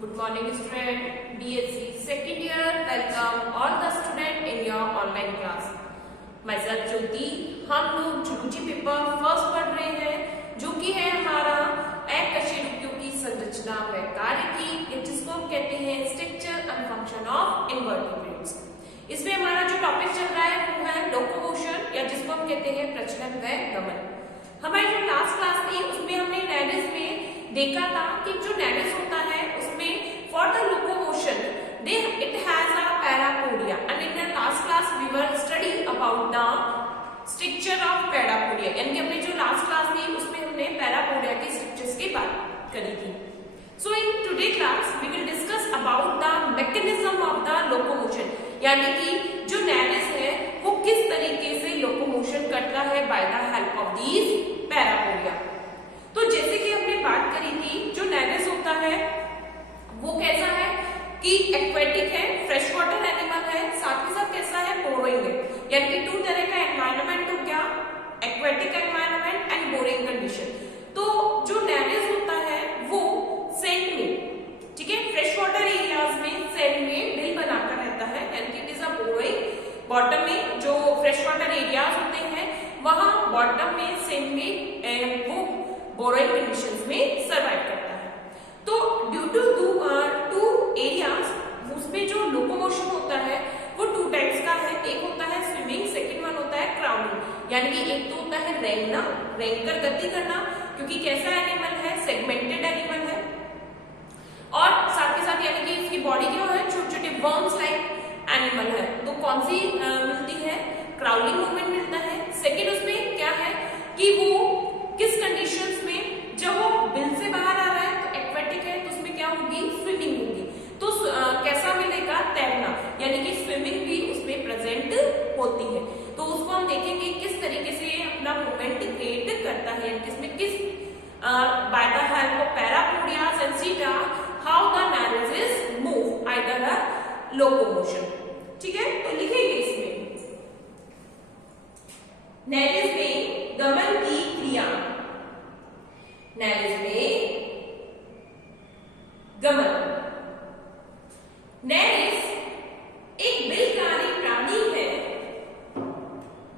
Good morning student, BSc second year, welcome all the student in your online class. myself ज्योति, हम लोग zoology paper first पढ़ रहे हैं जो कि है हमारा अकशेरुकियों की संरचना व कार्य की, जिसको हम कहते हैं structure and function of invertebrates. इसमें हमारा जो टॉपिक चल रहा है वो है लोकोमोशन या जिसको हम कहते हैं प्रचलन व गमन। हमारी जो लास्ट क्लास थी उसमें हमने नेरेस में देखा था कि जो नेरेस होता है उसमें for the locomotion it has a parapodia, and in the last class we were study about the structure of parapodia, यानी कि हमने जो लास्ट क्लास थी उसमें हमने पैरापोडिया के स्ट्रक्चर्स की बात करी थी। So in today class we will discuss about the mechanism of the locomotion, यानी कि जो नेरेस है वो किस तरीके से लोकोमोशन करता है by the help of these parapodia। तो जैसे कि हमने बात करी थी जो नेरेस होता है वो कैसा है कि एक्वेटिक है, फ्रेश वाटर एनिमल है, साथ ही साथ कैसा है बोरोइंग है, यानी कि टू तरह का एनवायरनमेंट हो गया, aquatic environment and boring condition. तो जो नेरेस होता है वो सैंड में, ठीक है, फ्रेश वाटर एरियाज में सैंड में बिल बनाकर रहता है, यानी कि it is a borrowing. Bottom में जो फ्रेश वाटर एरियाज होते हैं वहां बॉटम में सैंड में वो बोरोइंग कंडीशंस में सर्वाइव करता है। तो ड्यू टू टू एरियाज उसमें जो लोकोमोशन होता है वो टू टाइप्स का है, एक होता है स्विमिंग, सेकंड वन होता है क्राउलिंग। यानी कि एक तो होता है रेंगना, रेंग कर गति करना, क्योंकि कैसा एनिमल है, सेगमेंटेड एनिमल है, और साथ के साथ यानी कि इसकी बॉडी क्या है, छोटे छोटे वर्म्स लाइक एनिमल है। तो कौन सी मिलती है, क्राउलिंग मूवमेंट मिलता है। सेकेंड उसमें क्या है कि वो किस कंडीशंस में, जब वो बिल से बाहर आ रहा है तो एक्वेटिक है तो उसमें क्या होगी, स्विमिंग होगी। तो कैसा मिलेगा, तैरना, यानी कि स्विमिंग भी उसमें प्रेजेंट होती है। तो उसको हम देखेंगे किस तरीके से ये अपना मूवमेंट क्रिएट करता है, किसमें किस by the help of parapodias and seta how the Nereis is move either a locomotion. ठीक है, तो लिखेंगे इसमें नेरेस में गमन की क्रिया, नेरेस में गमन। नेरेस एक बिलकारी प्राणी है,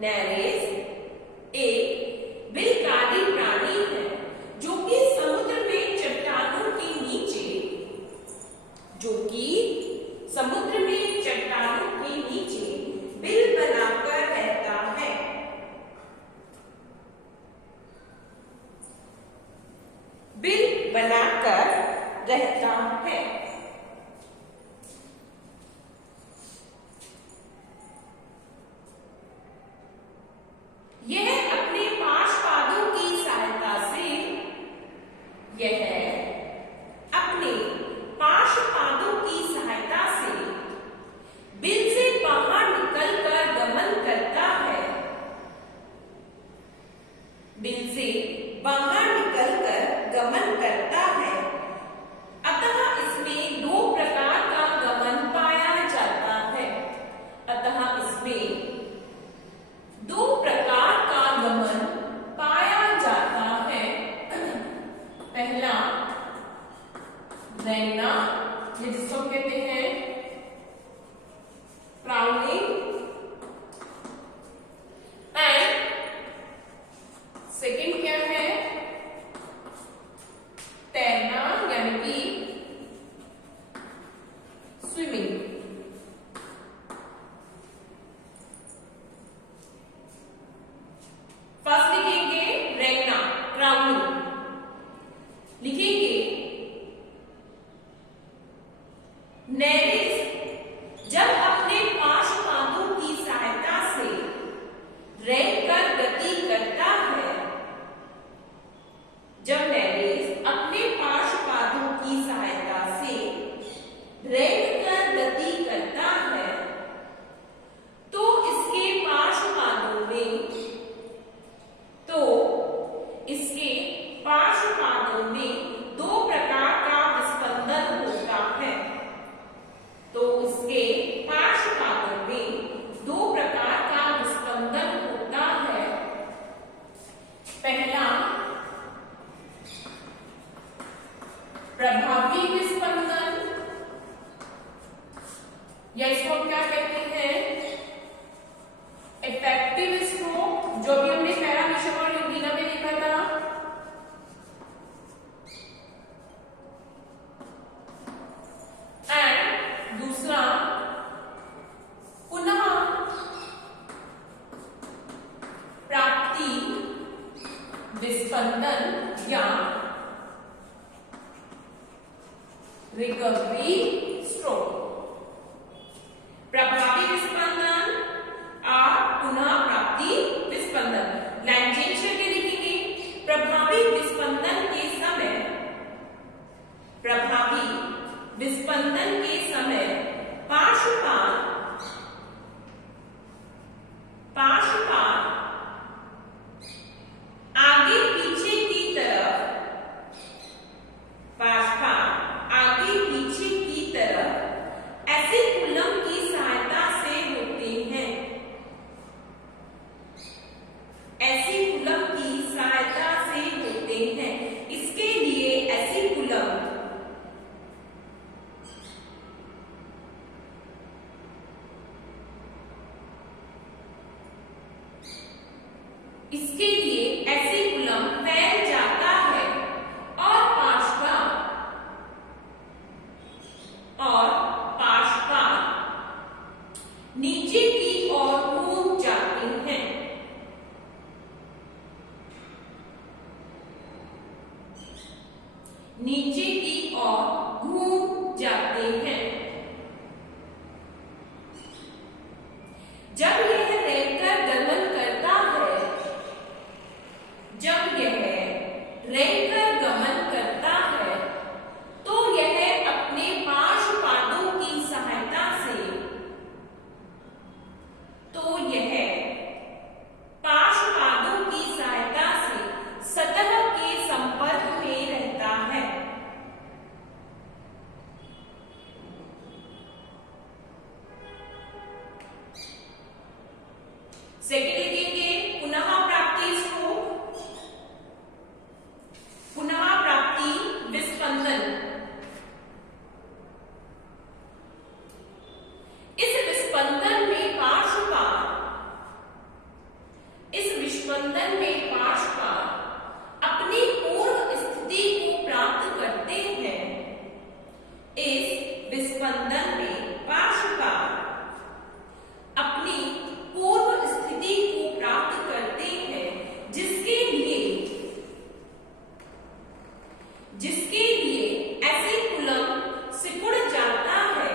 नेरेस एक बिलकारी प्राणी है जो कि समुद्र में चट्टानों के नीचे, जो कि समुद्र में चट्टानों के नीचे बिल बनाकर रहता है। बिल बनाकर रहता है। यह अपने पार्श्वपादों की सहायता से, यह अपने पार्श्वपादों की सहायता से बिल से बाहर निकलकर गमन करता है, बिल से बाहर निकलकर गमन करता है। अतः इसमें दो प्रकार का गमन पाया जाता है, अतः इसमें दो प्रकार का गमन पाया जाता है। पहला रेंगना, ये जिसको कहते हैं क्राउलिंग, एंड सेकंड क्या है, तैरना, यानी कि स्विमिंग। फर्स्ट लिखेंगे रेंगना, क्राउलिंग, लिखेंगे नेरेस जब अपने पार्श्वपादों की सहायता से रेंग कर गति करता है, जब नेरेस अपने पार्श्वपादों की सहायता से रेंग कर गति करता है तो इसके पार्श्वपादों में, तो इसके पार्श्वपादों में दो प्रकार का विस्पंदन होता है, तो इसके पार्श्वपादों में दो प्रकार का विस्पंदन होता है। पहला प्रभावी विस्पंदन, या इसको हम क्या कहते हैं, इफेक्टिव स्ट्रोक, जो भी हमने पैरा मिशन और यूबीना में लिखा था। एंड दूसरा पुनः प्राप्ति विस्पंदन या रिकवरी स्ट्रोक। प्रभावी विस्पंदन और पुनः प्राप्ति विस्पंदन। लाइन चेंज करके लिखेंगे। प्रभावी विस्पंदन के समय, प्रभावी विस्पंदन के समय पार्श्वपात आगे पीछे की तरफ, पार्श्वपात आगे पीछे की तरफ एसिकुलम की सहायता से होते हैं। एसिकुलम की सहायता से होते हैं। इसके लिए एसिकुलम फैल जाता है और पार्श्वपात नीचे की ओर घूम जाते हैं। नीचे की ओर घूम जाते हैं। जब यह रेंकर गमन करता है, जब यह रेंकर गमन करता है तो यह अपने पार्श्वपादों की सहायता से, तो यह पार्श्वपादों की सहायता से सतह के संपर्क में रहता है। सेकेंड लिखेंगे पुनः प्राप्ति स्ट्रोक, पुनः प्राप्ति विस्पंदन। इस विस्पंदन में पार्श्वपात, इस विस्पंदन में पार्श्वपात अपनी पूर्व स्थिति को प्राप्त करते हैं। इस विस्पंदन में पार्श्वपात अपनी पूर्व स्थिति को प्राप्त करते हैं, जिसके लिए एसिकुलम सिकुड़ जाता है।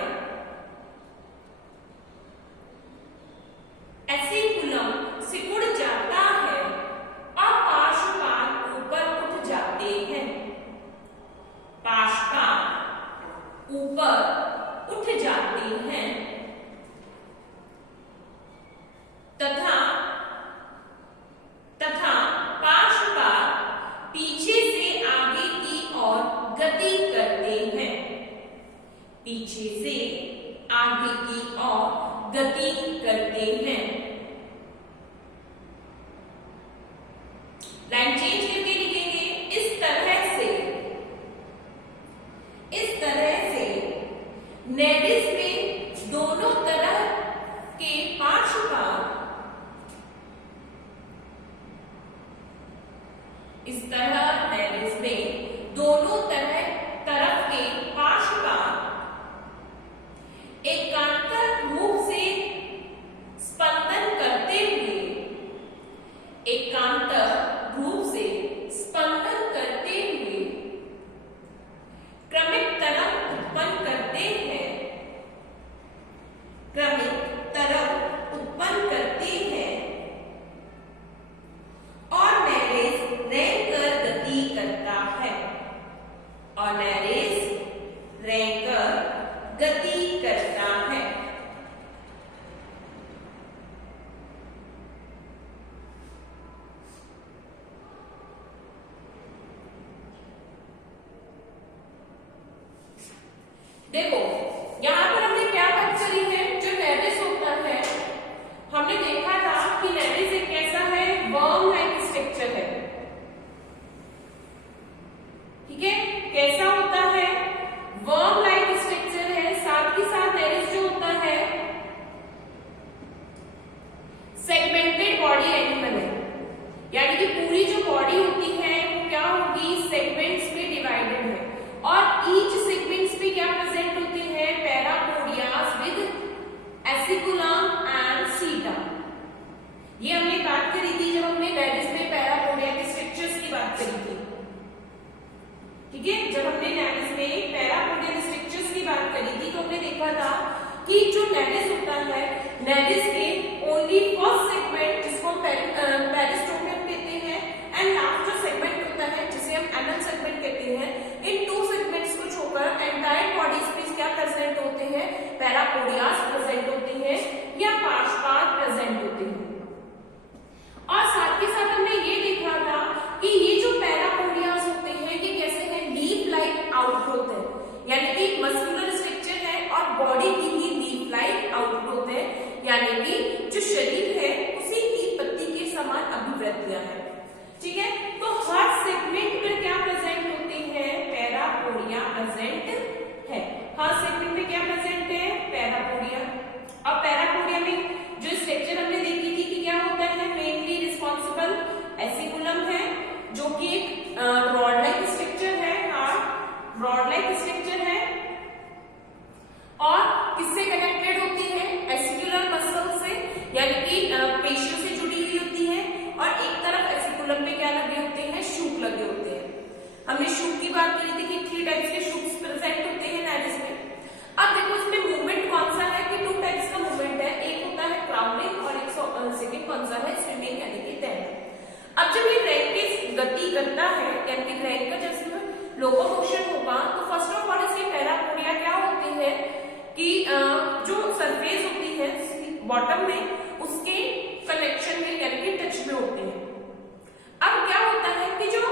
एसिकुलम सिकुड़ जाता है और पार्श्वपात ऊपर उठ जाते हैं। पार्श्वपात ऊपर उठ जाते हैं तथा पार्श्वपात पीछे से आगे की ओर गति करते हैं। पीछे से आगे की ओर गति करते हैं। लाइन चेंज करके लिखेंगे। इस तरह से नेडिस में दोनों तरह के पार्श्वपात, इस तरह नेडिस में दोनों तरफ के पार्श्वपात एकांतर रूप से स्पंदन करते हुए, एकांतर रूप से स्पंदन करते हुए क्रमिक तरंग उत्पन्न करते हैं। क्रमिक तरंग उत्पन्न करते हैं और नेरेस रेंकर गति करता है। और नेरेस रेंकर गति करता है। देखो यहाँ पर हमने क्या बात करी है। जो नेरेस होता है, हमने देखा था कि नेरेस एक कैसा है, वर्म लाइक स्ट्रक्चर है। ठीक है, कैसा होता है, वर्म लाइक स्ट्रक्चर है। साथ ही साथ नेरेस जो होता है सेगमेंट्स में डिवाइडेड है और ईच सेगमेंट्स पे क्या प्रेजेंट होते हैं, पैरापोडियाज विद एसिकुलम एंड सीटा। ये हमने बात करी थी जब हमने नेडिस में पैरापोडिया के स्ट्रक्चर्स की बात करी थी, ठीक है। जब हमने नेडिस में पैरापोडिया के स्ट्रक्चर्स की बात करी थी तो हमने देखा था कि जो नेडिस होता है, नेडिस के ओनली फर्स्ट सेगमेंट जिसको हम पेरिस्टोमियम कहते हैं एंड लास्ट जो सेगमेंट होता है जिसे हम एनल सेगमेंट कहते हैं, इन टू सेगमेंट्स को छोड़कर एंटायर बॉडीज में क्या प्रेजेंट होते हैं, पैरापोडियाज प्रेजेंट होते हैं या पार्श्व प्रेजेंट होते हैं। और साथ के साथ हमने ये देखा था कि ये जो पैरापोडियाज होते हैं ये कैसे हैं, लीफ लाइक आउटग्रोथ है, यानी कि मस्कुलर स्ट्रक्चर है और बॉडी की ही लीफ लाइक आउटग्रोथ है, यानी कि जो शरीर है उसी की पत्ती के समान अभिवृद्धियां हैं, ठीक है। तो हर सेगमेंट में क्या प्रेजेंट होते हैं, पैरापोडिया प्रेजेंट है। हर सेगमेंट में क्या प्रेजेंट है, पैरापोडिया। अब पैरापोडिया में जो स्ट्रक्चर हमने देखी थी कि क्या होता है, मेनली रिस्पॉन्सिबल एसिकुलम है जो कि एक रॉड लाइक स्ट्रक्चर है, हार्ड रॉड लाइक स्ट्रक्चर है और किससे कनेक्टेड होती है, एसिकुलर मसल से, यानी कि पेशियों से जुड़ी हुई होती है और एक तरफ एसिकुलम पे क्या लगे होते हैं, शूक लगे होते हैं। हमने शूक की बात करी थी कि 3 टाइप्स के शूक्स प्रेजेंट होते हैं नेडिस में। अब देखो इसमें मूवमेंट कौन सा है कि 2 टाइप्स का मूवमेंट है, एक होता है क्राउलिंग और एक सेकंड कौन सा है, स्विमिंग यानी कि तैरना। अब जब ये रैंक की गति करता है यानी कि रैंक का जब लोकोमोशन होगा तो फर्स्ट ऑफ ऑल इसके पैरापोडिया क्या होते हैं कि जो सरफेस होती है बॉटम में उसके कनेक्शन में यानी कि टच में होते हैं। अब क्या होता है कि जो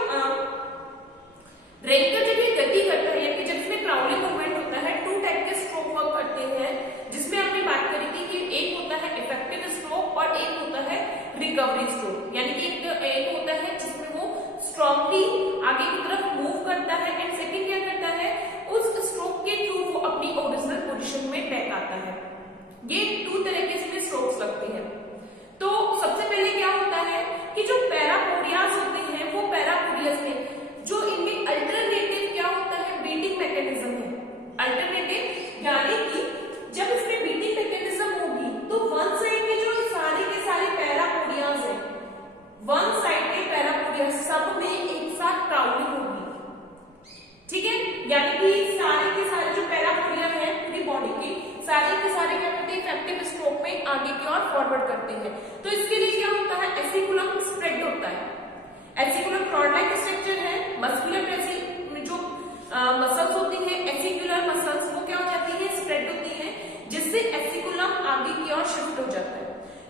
रैंक जब ये गति करता है यानी कि जब इसमें क्राउलिंग मूवमेंट होता है, 2 टाइप के स्ट्रोक वर्क करते हैं जिसमें हमने बात करी थी कि एक होता है इफेक्टिव स्ट्रोक और एक होता है रिकवरी स्ट्रोक, यानी कि एक होता है जिसमें वो स्ट्रांगली आगे की तरफ मूव करता है एंड सेकंड क्या करता है, उस स्ट्रोक के थ्रू वो अपनी ओरिजिनल पोजीशन में बैक आता है। ये 2 तरह के इसमें स्ट्रोक्स लगते हैं। तो सबसे पहले क्या होता है कि जो पैरापोडियाज होते हैं वो पैरापोडियाज में जो इनमें अल्टरनेटिव क्या होता है, बीटिंग मैकेनिज्म है। अल्टरनेटिव यानी कि जब इसमें बीटिंग मैकेनिज्म होगी तो वन साइड में जो सारे के सारे पैरापोडियाज है, वन साइड के पैरापोडिया सब में एक साथ क्राउलिंग होगी, ठीक है। यानी कि सारे के सारे जो पैरापोडिया है पूरी बॉडी के सारे के सारे क्या करते हैं, इफेक्टिव स्ट्रोक में आगे की ओर फॉरवर्ड करते हैं। तो इसके लिए क्या होता है, एसिकुलम स्प्रेड होता है। एसिकुलम रॉड लाइक स्ट्रक्चर है, मस्कुलर जो मसल्स होती हैं एसिकुलर मसल्स वो क्या हो जाती है, स्प्रेड होती है, जिससे एसिकुलम आगे की ओर शिफ्ट हो जाता है।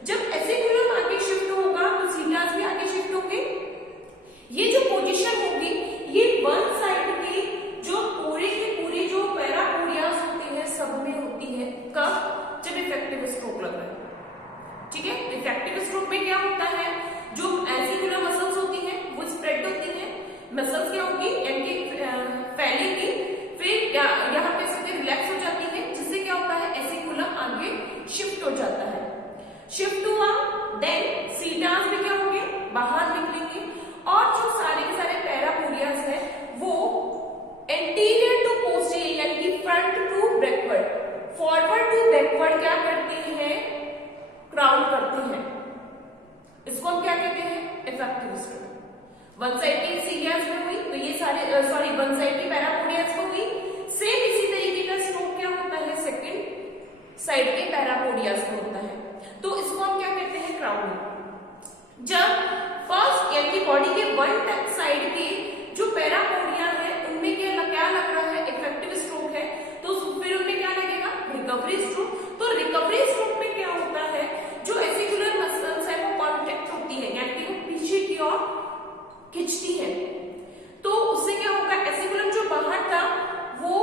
जब एसिकुलम आगे शिफ्ट होगा तो सीटास भी आगे शिफ्ट होंगे। ये जो पोजीशन होगी ये वन साइड की जो पूरे के पूरे जो पैरापोडियाज होते हैं सब में होती है। कब, जब इफेक्टिव स्ट्रोक लग रहा है, ठीक है। इफेक्टिव स्ट्रोक में क्या होता है, जो एसिकुलर मसल्स होती हैं वो स्प्रेड होती हैं, मसल्स क्या होगी यानी फैलेगी, फिर यहाँ पे सीधे रिलैक्स हो जाती है, जिससे क्या होता है एसिकुलम आगे शिफ्ट हो जाता है। शिफ्ट हुआ देन सीटास भी क्या होंगे, बाहर निकलेंगे और जो सारे के सारे पैरापोडियाज है वो एंटीरियर टू पोस्टीरियर यानी कि front to backward, forward to backward क्या करते हैं, क्राउल करते हैं। इसको हम क्या कहते हैं, इफेक्टिव स्ट्रोक। वन साइड की सीरियाज में हुई तो ये सारे वन साइड की पैरापोडियाज में हुई। सेम इसी तरीके का स्ट्रोक क्या होता है, सेकंड साइड के पैरापोडियाज में होता है। तो इसको हम क्या कहते हैं, क्राउलिंग। जब फर्स्ट यानी कि बॉडी के वन साइड के जो पैरापोडिया है उनमें क्या लग रहा है, इफेक्टिव स्ट्रोक है, तो फिर उनमें क्या लगेगा, रिकवरी स्ट्रोक। तो रिकवरी स्ट्रोक में क्या होता है, जो एसिकुलर मसल्स है वो कॉन्टेक्ट होती है यानी कि वो पीछे की ओर खिंचती है, तो उससे क्या होगा, एसिकुलम जो बाहर था वो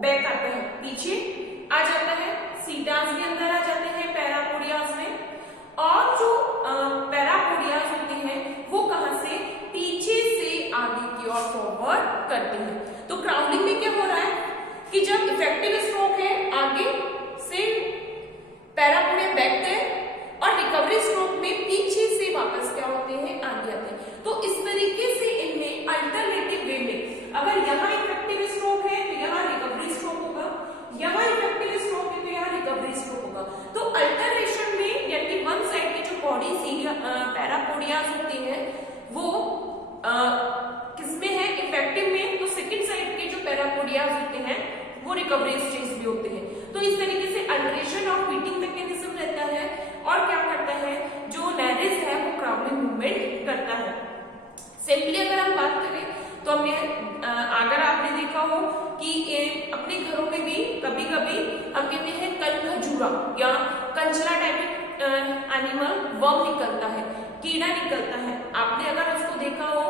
बैक आता है, पीछे आ जाता है, सीटास भी अंदर आ जाते हैं पैरापोडियाज में, और जो पैरापोडियाज होते हैं वो कहां से, पीछे से आगे की ओर फॉरवर्ड करते हैं। तो क्राउलिंग में क्या हो रहा है कि जब इफेक्टिव स्ट्रोक है आगे से पैरापोडिया बैक गए और रिकवरी स्ट्रोक में पीछे से वापस क्या होते हैं, आगे आते हैं। तो इस तरीके से इनमें अल्टरनेटिव वे रिकवरी स्टेज भी होते हैं। तो इस तरीके से अल्टरेशन ऑफ बीटिंग मैकेनिज्म रहता है और क्या करता है, जो नेरिस है वो क्राउलिंग मूवमेंट करता है। सिंपली अगर हम बात करें तो हमने अगर आपने देखा हो कि अपने घरों में भी कभी कभी हम कहते हैं कनखजूरा या कंचला टाइप एनिमल वर्म निकलता है, कीड़ा निकलता है। आपने अगर उसको देखा हो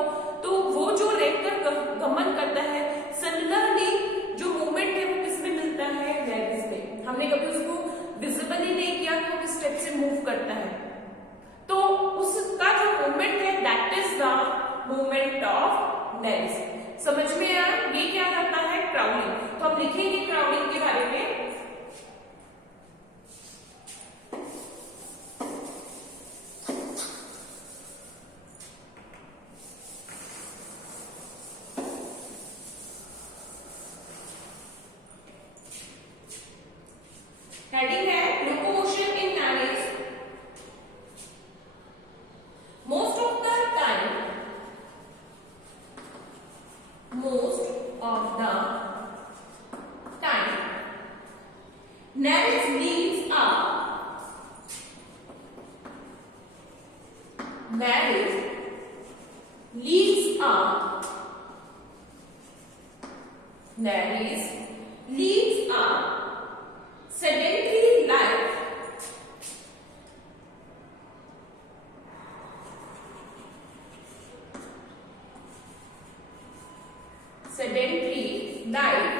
तो वो जो रेंगकर गमन करता है, सिमिलरली जो मूवमेंट है वो किसमें मिलता है, नेरिस में। हमने कभी उसको विजिबल ही नहीं किया कि वो किस टाइप से मूव करता है। तो उसका जो मूवमेंट है that is the movement of Nereis. समझ में आया ये क्या करता है, क्राउलिंग। तो हम लिखेंगे क्राउलिंग के बारे में। हेडिंग है locomotion in Nereis. Most of the time Nereis lives are sedentary life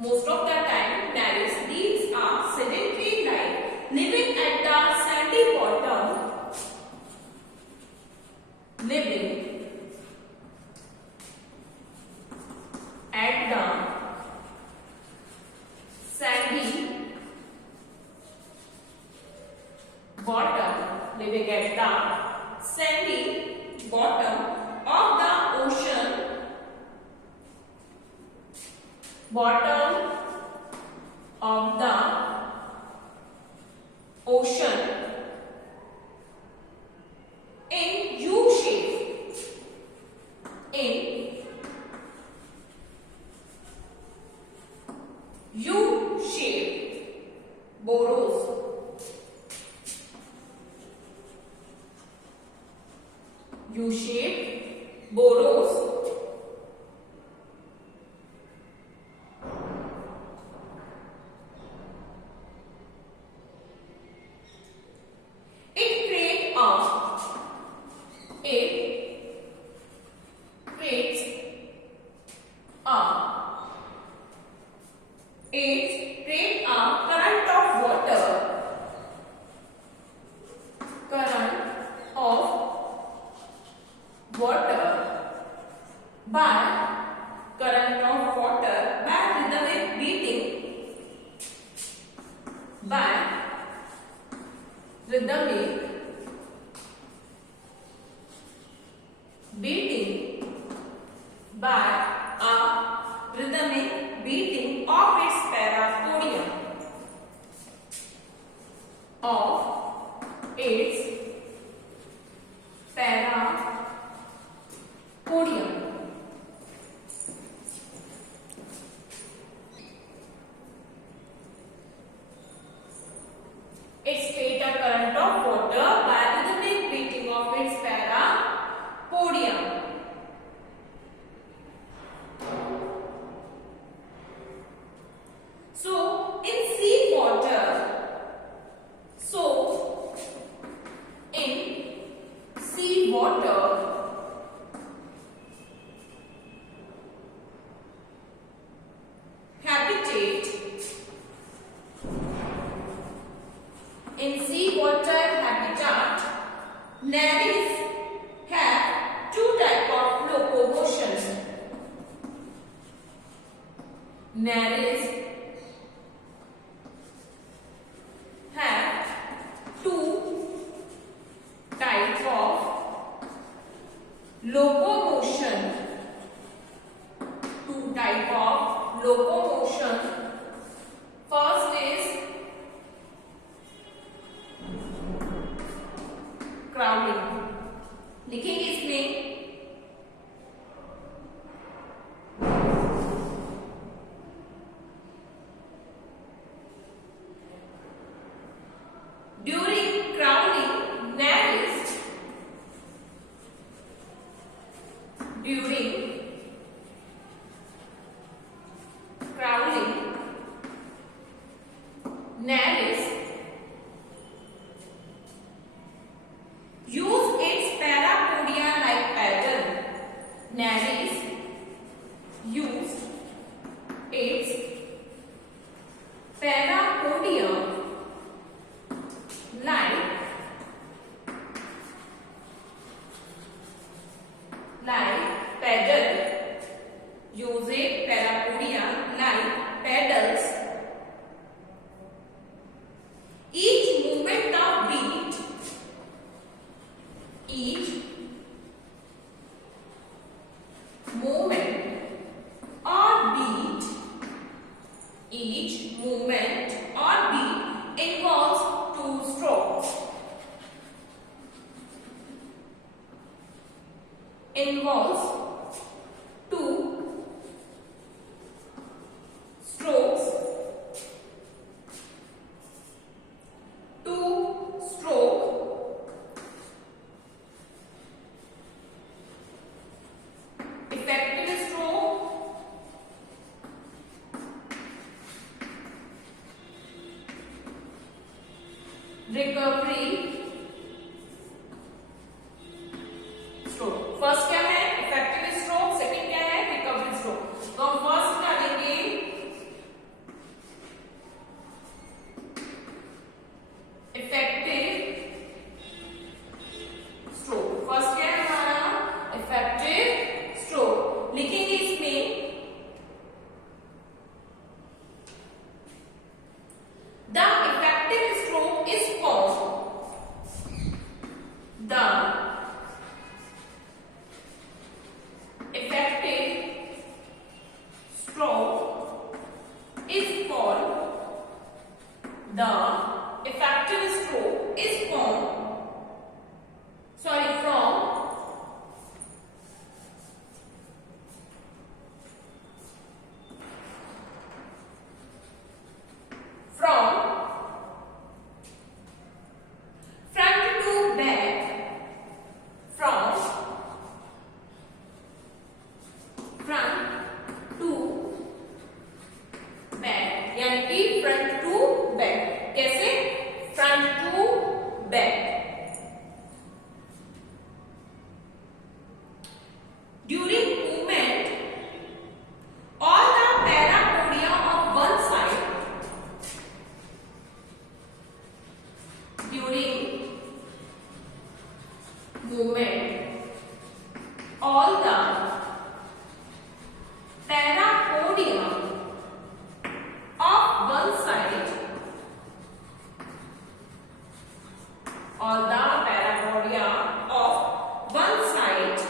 most of the time Neris leaves are sedentary life, living at the sandy bottom, living at the sandy bottom, living at the sandy bottom of the ocean, bottom of the ocean in U shape, in U shape burrows, U shape burrows create a current of water by rhythmic beating by rhythmic beating by a rhythmic beating of its parapodium, of its parapodium. Its create a current of water by rhythmic beating of its parapodium. So in sea water habitat, in sea water habitat, Neris have two type of locomotion. Neris have two type of locomotion. Two type of locomotion. First is crawling. लिखेंगे इसमें during crawling, nares, use its parapodia-like pattern. Nares use its parapodia-like paddle. Use it parapodia-like paddles. Each movement of beat, each movement or beat involves two strokes. Involves two strokes. Two-stroke effective stroke, recovery stroke. First क्या है? Effective stroke. Second क्या है? Recovery stroke. तो हम first डालेंगे effective stroke. First क्या है हमारा? Effective stroke. लिखेंगे इसमें the effective stroke is form the effective stroke is called the effective stroke is formed from front to back, from front to back. यानी कि front to back. कैसे? front to back. During movement, all the parapodia of one side. During movement, all the parapodia of one side, all the parapodia of one side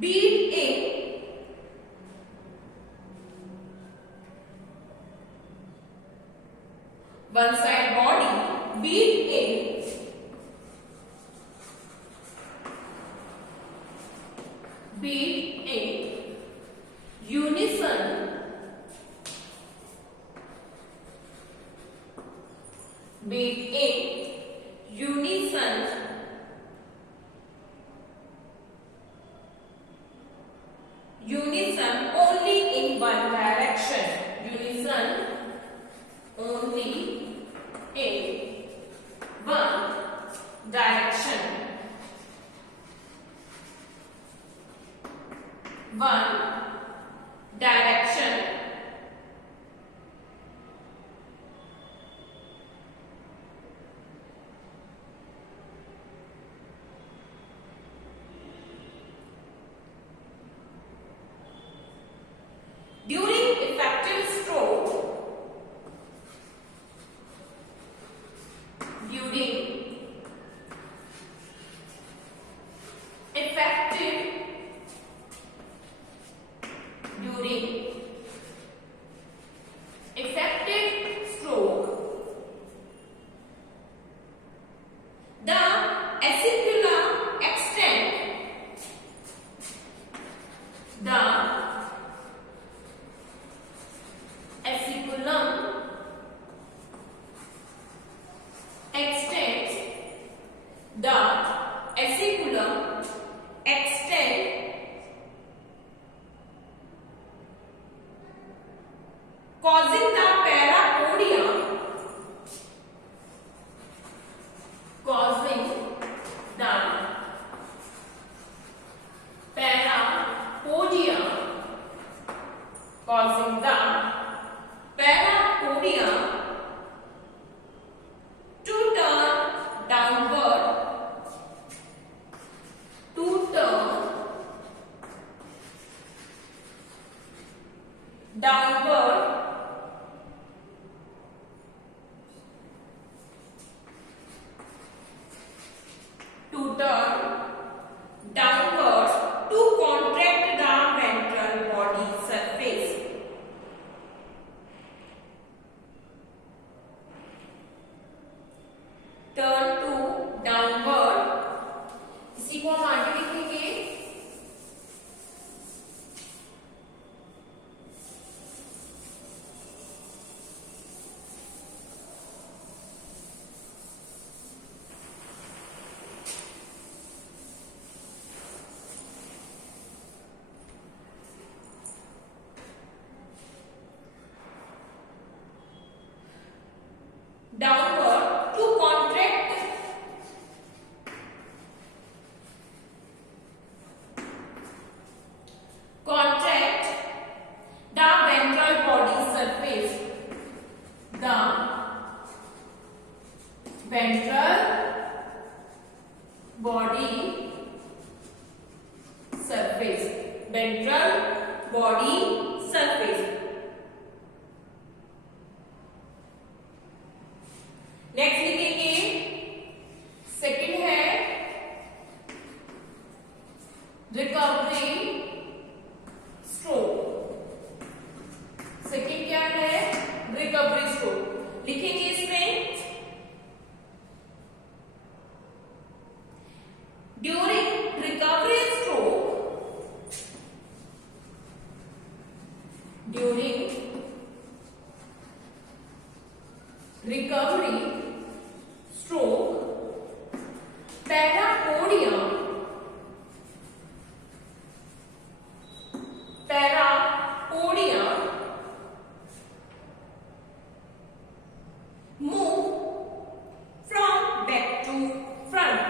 beat in one side body beat in unison beat in unison only in one direction. Unison only in one direction. One direction. During effective stroke, during effective stroke, the acicula extend. The aciculum extend ventral body surface, ventral body surface. Next लिखेंगे, second है recovery stroke. Second क्या है? Recovery stroke. लिखेंगे इसमें during recovery stroke, during recovery stroke parapodium, parapodium move from back to front,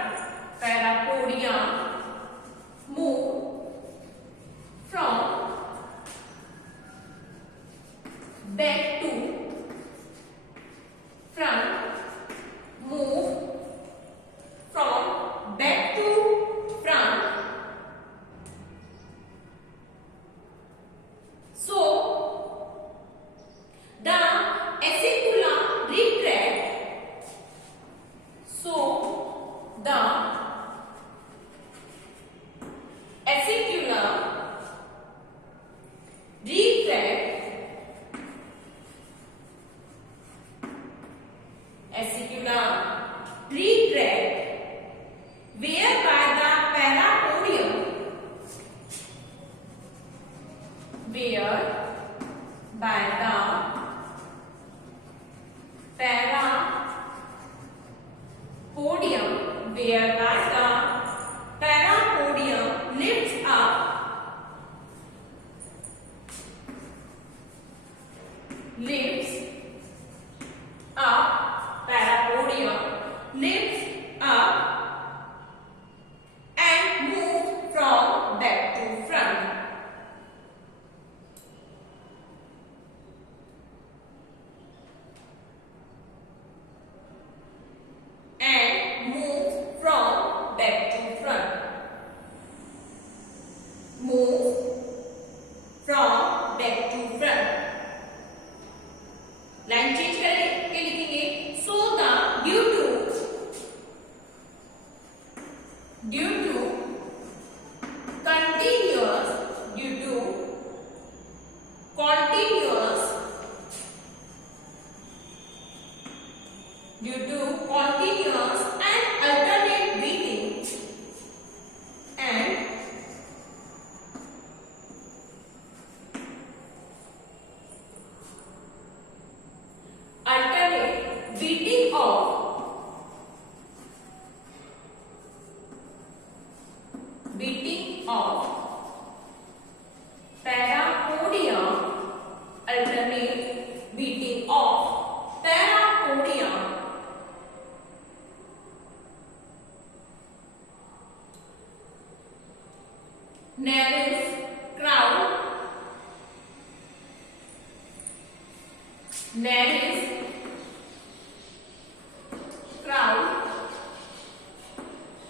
parapodium move from back to front, move from back to front. So the acicular retract, so the acicular retract, acicular retract whereby the parapodium, whereby the parapodium, whereby the parapodium lifts up, lifts up, parapodium lifts up and moves from back to front. And moves from back to front. Move from back to front. Line change करके लिखेंगे, so the due to continuous and alternate beating and alternate beating of parapodium, alternate beating of parapodium narrows crowd, narrows crowd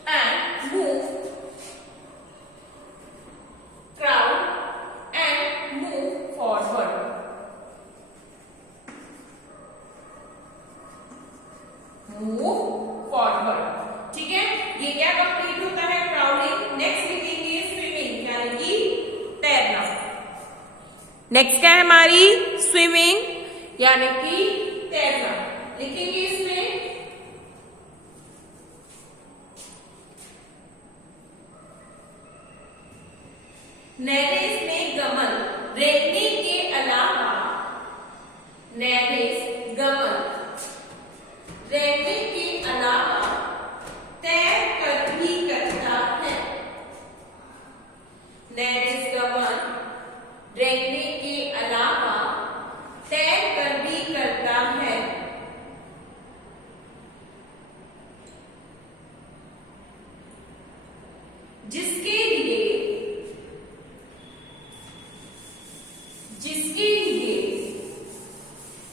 and move crowd and move forward. Move forward. ठीक है, ये क्या complete होता है? Crowding. Next लिखेंगे swimming, यानी कि तैरना। नेक्स्ट क्या है हमारी? स्विमिंग यानी कि तैरना। लिखेंगे इसमें नैरेस में गमन, रेंगने के अलावा, नैरेस गमन रेंगने के अलावा तैर कर भी करता है। नैरेस गमन रेंगने के अलावा तैर कर भी करता है। जिसके लिए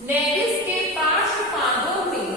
नैरेस के पार्श्व पादों में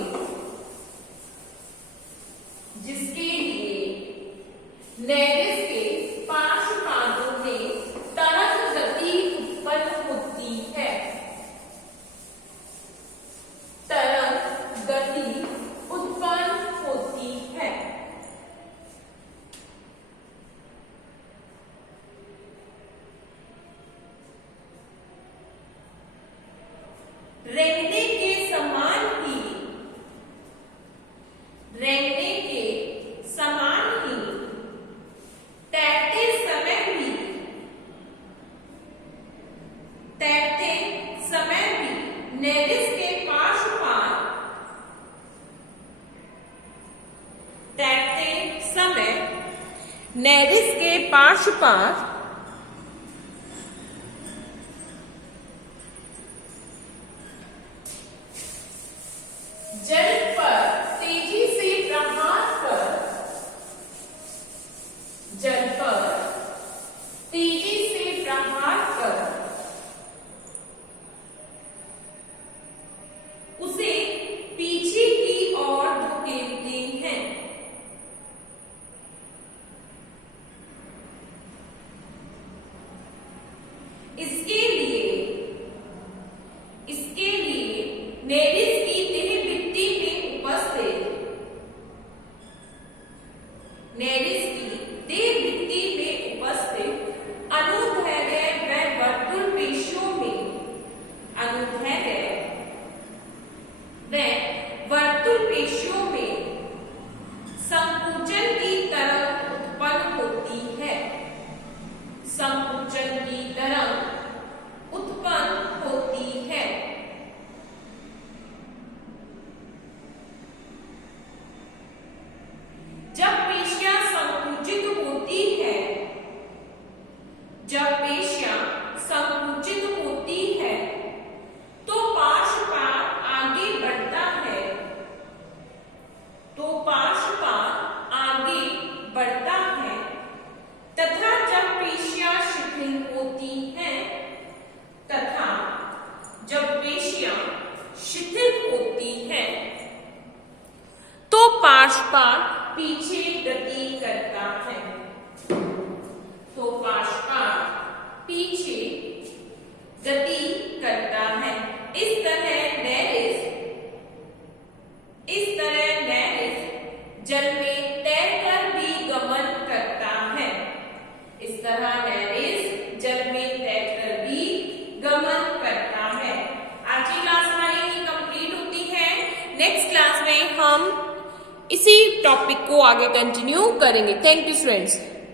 रेंगने के समान ही तैरते समय भी नेरिस के पार्श्वपात तैरते समय नेरिस के पार्श्वपात जल पर तेजी से प्रहार कर उसे पीछे की ओर धकेलते हैं। इसके लिए नेरिस की देह भित्ति में उपस्थित अनुदैर्घ्य व वर्तुल पेशियों में संकुचन की तरंग उत्पन्न होती है। जब पेशियां संकुचित होती है तो पार्श्वपात आगे बढ़ता है तथा जब पेशियां शिथिल होती हैं तो पार्श्वपात पीछे गति करता है। इस तरह नेरिस जल में तैरकर भी गमन करता है। आज की क्लास हमारी कंप्लीट होती है। नेक्स्ट क्लास में हम इसी टॉपिक को आगे कंटिन्यू करेंगे। Thank you students.